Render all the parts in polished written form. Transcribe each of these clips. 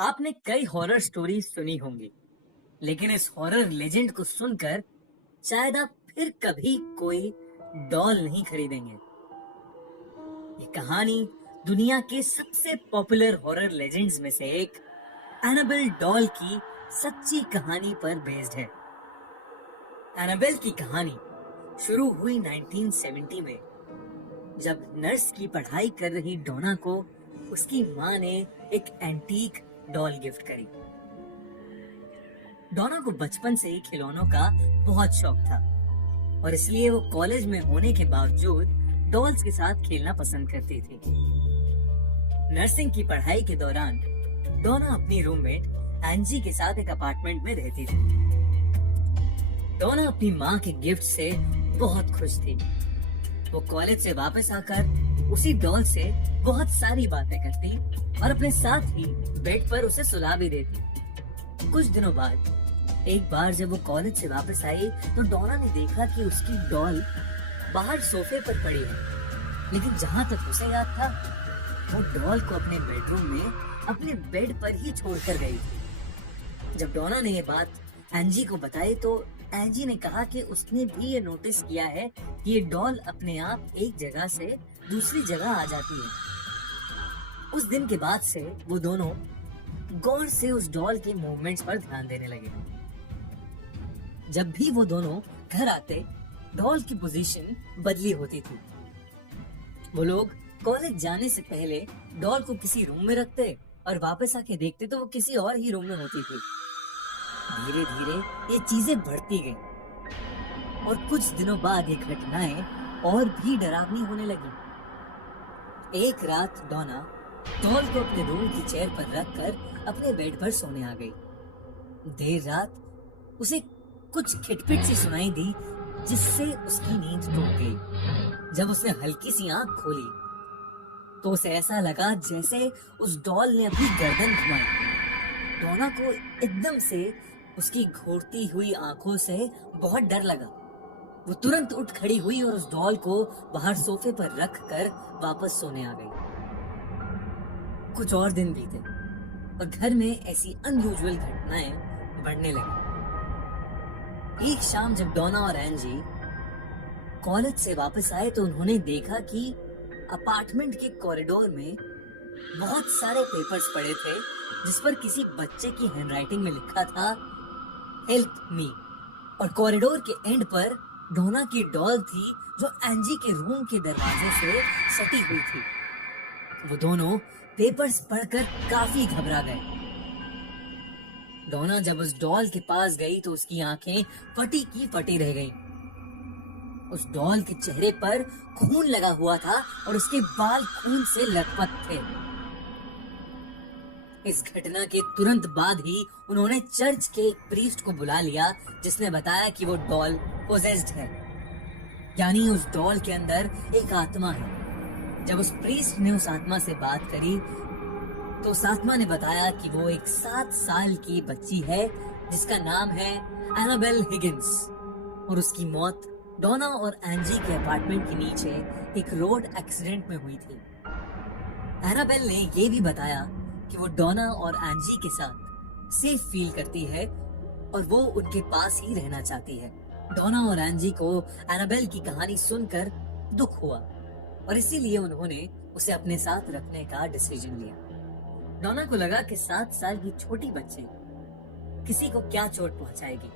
आपने कई horror story सुनी होंगी, लेकिन इस हॉरर लेजेंड को सुनकर शायद आप फिर कभी कोई डॉल नहीं खरीदेंगे। ये कहानी दुनिया के सबसे पॉपुलर हॉरर लेजेंड्स में से एक एनाबेल डॉल की सच्ची कहानी पर बेस्ड है। एनाबेल की कहानी शुरू हुई 1970 में, जब नर्स की पढ़ाई कर रही डोना को उसकी माँ ने एक एंटीक डॉल गिफ्ट करी। डोना को बचपन से ही खिलौनों का बहुत शौक था और इसलिए वो कॉलेज में होने के बावजूद डॉल्स के साथ खेलना पसंद करती थी। नर्सिंग की पढ़ाई के दौरान डोना अपनी रूममेट एंजी के साथ एक अपार्टमेंट में रहती थी। डोना अपनी माँ के गिफ्ट से बहुत खुश थी। वो कॉलेज से वापस आकर उसी डॉल से बहुत सारी बातें करती और अपने साथ ही बेड पर उसे सुला भी देती। कुछ दिनों बाद एक बार जब वो कॉलेज से वापस आई तो डोना ने देखा कि उसकी डॉल बाहर सोफे पर पड़ी है, लेकिन जहाँ तक उसे याद था वो डॉल को अपने बेडरूम में अपने बेड पर ही छोड़कर गई थी। जब डोना ने ये बात एंजी को बताई तो एंजी ने कहा कि उसने भी ये नोटिस किया है कि ये डॉल अपने आप एक जगह से दूसरी जगह आ जाती है। उस दिन के बाद से वो दोनों गौर से उस डॉल के मूवमेंट्स पर ध्यान देने लगे। जब भी वो दोनों घर आते, डॉल की पोजीशन बदली होती थी। वो लोग कॉलेज जाने से पहले डॉल को किसी रूम में रखते और वापस आके देखते तो वो किसी और ही रूम में होती थी। धीरे धीरे ये चीजें बढ़ती गईं और कुछ दिनों बाद ये घटनाएं और भी डरावनी होने लगी। एक रात डोना डॉल को अपने रूम की चेयर पर रखकर अपने बेड पर सोने आ गई। देर रात उसे कुछ खिटपिट सी सुनाई दी, जिससे उसकी नींद टूट गई। जब उसने हल्की सी आंख खोली तो उसे ऐसा लगा जैसे उस डॉल ने अपनी गर्दन घुमाई। डोना को एकदम से उसकी घूरती हुई आंखों से बहुत डर लगा। वो तुरंत उठ खड़ी हुई और उस डॉल को बाहर सोफे पर रख कर वापस सोने आ गई। कुछ और दिन बीते और घर में ऐसी अनयूजुअल घटनाएं बढ़ने लगी। एक शाम जब डोना और एंजी कॉलेज से वापस आए तो उन्होंने देखा कि अपार्टमेंट के कॉरिडोर में बहुत सारे पेपर्स पड़े थे, जिस पर किसी बच्चे की हैंडराइटिंग में लिखा था हेल्प मी, और कॉरिडोर के एंड पर डोना की डॉल थी जो एंजी के रूम के दरवाजे से सटी हुई थी। वो दोनों पेपर्स पढ़कर काफी घबरा गए। डोना जब उस डॉल के पास गई तो उसकी आंखें फटी की फटी रह गईं। उस डॉल के चेहरे पर खून लगा हुआ था और उसके बाल खून से लथपथ थे। इस घटना के तुरंत बाद ही उन्होंने चर्च के एक प्रीस्ट को बुला लिया, जिसने बताया कि वो डॉल पोजेस्ड है, यानी उस डॉल के अंदर एक आत्मा है। जब उस प्रीस्ट ने उस आत्मा से बात करी तो उस आत्मा ने बताया कि वो एक 7 साल की बच्ची है जिसका नाम है एनाबेल हिगिंस, और उसकी मौत डोना और एंजी के अपार्टमेंट के नीचे एक रोड एक्सीडेंट में हुई थी। एनाबेल ने ये भी बताया कि वो डोना और एंजी के साथ सेफ फील करती है और वो उनके पास ही रहना चाहती है। डोना और एंजी को एनाबेल की कहानी सुनकर दुख हुआ और इसीलिए उन्होंने उसे अपने साथ रखने का डिसीजन लिया। डोना को लगा कि 7 साल की छोटी बच्ची किसी को क्या चोट पहुंचाएगी,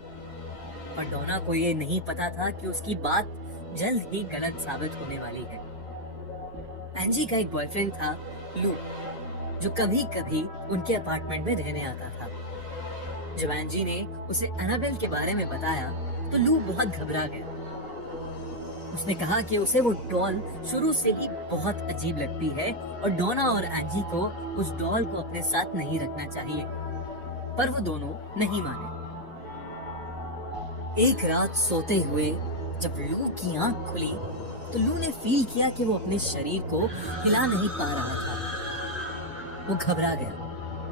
पर डोना को ये नहीं पता था कि उसकी बात जल्द ही गलत साबित होने वाली है। एंजी का एक बॉयफ्रेंड था लू, जो कभी कभी उनके अपार्टमेंट में रहने आता था। जब एंजी ने उसे एनाबेल के बारे में बताया तो लू बहुत घबरा गया। उसने कहा कि उसे वो डॉल शुरू से ही बहुत अजीब लगती है और डोना और एंजी को उस डॉल को अपने साथ नहीं रखना चाहिए, पर वो दोनों नहीं माने। एक रात सोते हुए जब लू की आंख खुली तो लू ने फील किया कि वो अपने शरीर को हिला नहीं पा रहा था। वो घबरा गया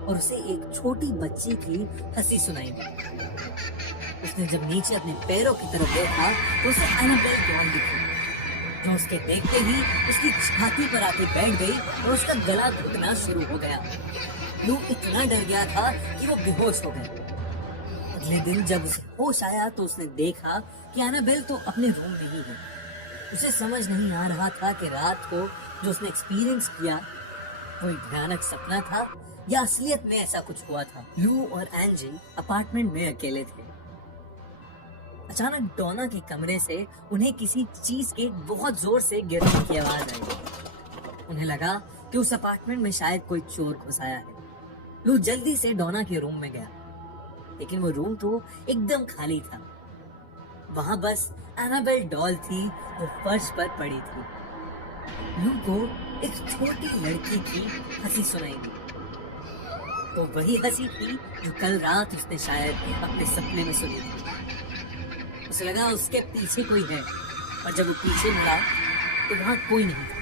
और उसे एक छोटी बच्ची की हंसी सुनाई दी। उसने जब नीचे अपने पैरों की तरफ देखा तो उसे एनाबेल डॉल दिखी, जो उसके देखते ही उसकी छाती पर आके बैठ गई और उसका गला घुटना शुरू हो गया। लू इतना डर गया था कि वो बेहोश हो गया। अगले दिन जब उसे होश आया तो उसने देखा कि एनाबेल तो अपने रूम में ही है। उसे समझ नहीं आ रहा था कि रात को जो उसने एक्सपीरियंस किया वो एक भयानक सपना था या असलियत में ऐसा कुछ हुआ था। लू और एंजी अपार्टमेंट में अकेले थे। अचानक डोना के कमरे से उन्हें किसी चीज के बहुत जोर से गिरने की आवाज आई। उन्हें लगा कि उस अपार्टमेंट में शायद कोई चोर घुस आया है। लू जल्दी से डोना के रूम में गया, लेकिन वो रूम तो एकदम खाली था। वहां बस एनाबेल डॉल थी जो फर्श पर पड़ी थी। लू को एक छोटी लड़की की हंसी सुनाई दी। तो वही हंसी थी जो कल रात उसने शायद अपने सपने में सुनी थी। उसे लगा उसके पीछे कोई है, और जब वो पीछे मुड़ा तो वहां कोई नहीं था।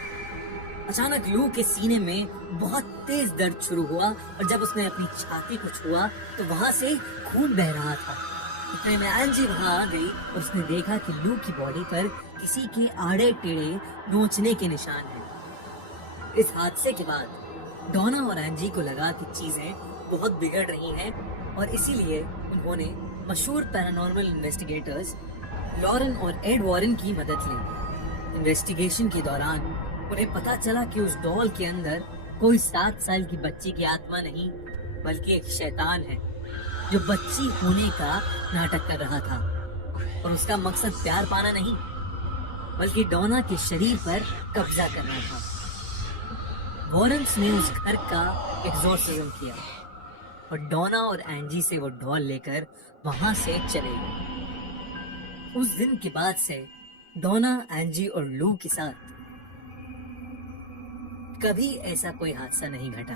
अचानक लू के सीने में बहुत तेज दर्द शुरू हुआ, और जब उसने अपनी छाती को छुआ तो वहां से खून बह रहा था। इतने में एंजी वहां आ गई और उसने देखा कि लू की बॉडी पर किसी के आड़े टेढ़े नोचने के निशान हैं। इस हादसे के बाद डोना और एंजी को लगा कि चीजें बहुत बिगड़ रही हैं, और इसीलिए उन्होंने मशहूर पैरानॉर्मल इन्वेस्टिगेटर्स लॉरेन और एड वॉरेन की मदद ली। इन्वेस्टिगेशन के दौरान उन्हें पता चला कि उस डॉल के अंदर कोई 7 साल की बच्ची की आत्मा नहीं, बल्कि एक शैतान है जो बच्ची होने का नाटक कर रहा था, और उसका मकसद प्यार पाना नहीं, बल्कि डोना के शरीर पर कब्जा करना था। वॉरेन्स ने उस घर का एग्जॉर्सिज्म किया, और डोना और एंजी से वो डॉल लेकर वहां से चले गए। उस दिन के बाद से डोना, एंजी और लू के साथ कभी ऐसा कोई हादसा नहीं घटा।